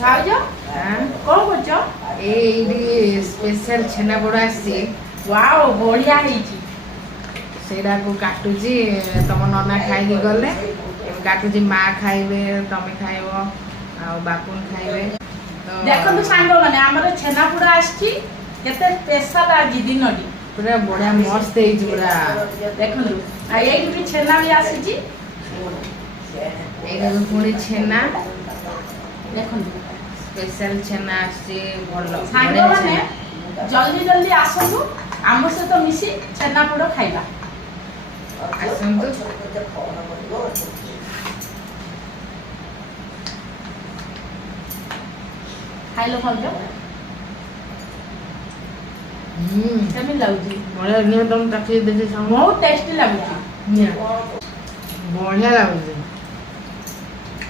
ଭାଉଜ କଣ କରୁଛ? ଏଇଠି ସ୍ପେଶାଲ ଛେନାପୋଡ଼ ଆସିଛି। ୱାଓ ବଢିଆ ହେଇଛି। ସେଇଟାକୁ କାଟୁଛି। ତମ ନନା ଖାଇକି ଗଲେ ଏବେ କାଟୁଛି। ମା ଖାଇବେ, ତମେ ଖାଇବ, ଆଉ ବାପୁନ ଖାଇବେ। ଦେଖନ୍ତୁ ସାଙ୍ଗମାନେ ଆମର ଛେନାପୋଡ଼ ଆସିଛି। କେତେ ସ୍ପେଶାଲ ଆଜି ଦିନଟି। ପୁରା ବଢିଆ ମସ୍ତ ହେଇଛି ପୁରା। ଦେଖନ୍ତୁ ଆଉ ଏଇଠି ବି ଛେନା ବି ଆସିଛି। ଏଇଟା ବି ପୁଣି ଛେନା, ଦେଖନ୍ତୁ ସ୍ପେଶାଲ ଛେନା ଆସିଛି। ଭଲ ବଢିଆ ସାଙ୍ଗମାନେ ଛେନା। ଜଲ୍ଦି ଜଲ୍ଦି ଆସନ୍ତୁ ଆମ ସହିତ ମିଶି ଛେନାପୋଡ଼ ଖାଇବା। ଆସନ୍ତୁ। ଖାଇଲ ଭାଉଜ? କେମିତି ଲାଗୁଛି? ବଢିଆ। ନିଅ ତମେ ଚାଖି ଦେଖି ସାଙ୍ଗ। ବହୁତ ଟେଷ୍ଟି ଲାଗୁଛି। ବଢିଆ ଲାଗୁଛି।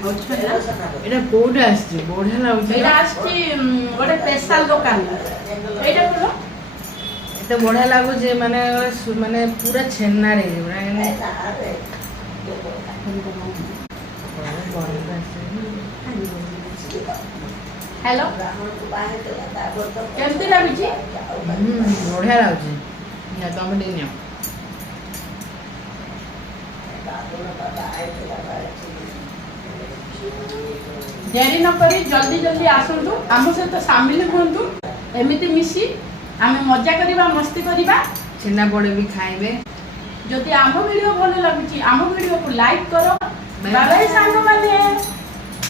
ଏଇଟା କୋଉଟା ଆସିଛି? ବଢିଆ ଲାଗୁଛି। ଏଇଟା ଆସିଛି ଗୋଟେ ସ୍ପେଶାଲ ଦୋକାନ। ଏଇଟା କଣ? ଏତେ ବଢିଆ ଲାଗୁଛି। ମାନେ ମାନେ ପୁରା ଛେନାରେ ହ୍ୟାଲୋ କେମିତି ଲାଗୁଛି? ବଢିଆ ଲାଗୁଛି। ତମେ ଟିକେ ନିଅ। ଡେରି ନ କରି ଜଲ୍ଦି ଜଲ୍ଦି ଆସନ୍ତୁ, ଆମ ସହିତ ସାମିଲ ହୁଅନ୍ତୁ। ଏମିତି ମିଶି ଆମେ ମଜା କରିବା, ମସ୍ତି କରିବା। ଛେନାପୋଡ଼ ବି ଖାଇବେ। ଯଦି ଆମ ଭିଡ଼ିଓ ଭଲ ଲାଗୁଛି ଆମ ଭିଡ଼ିଓକୁ ଲାଇକ୍ କର। ବାଏ ବାଏ ସାଙ୍ଗମାନେ।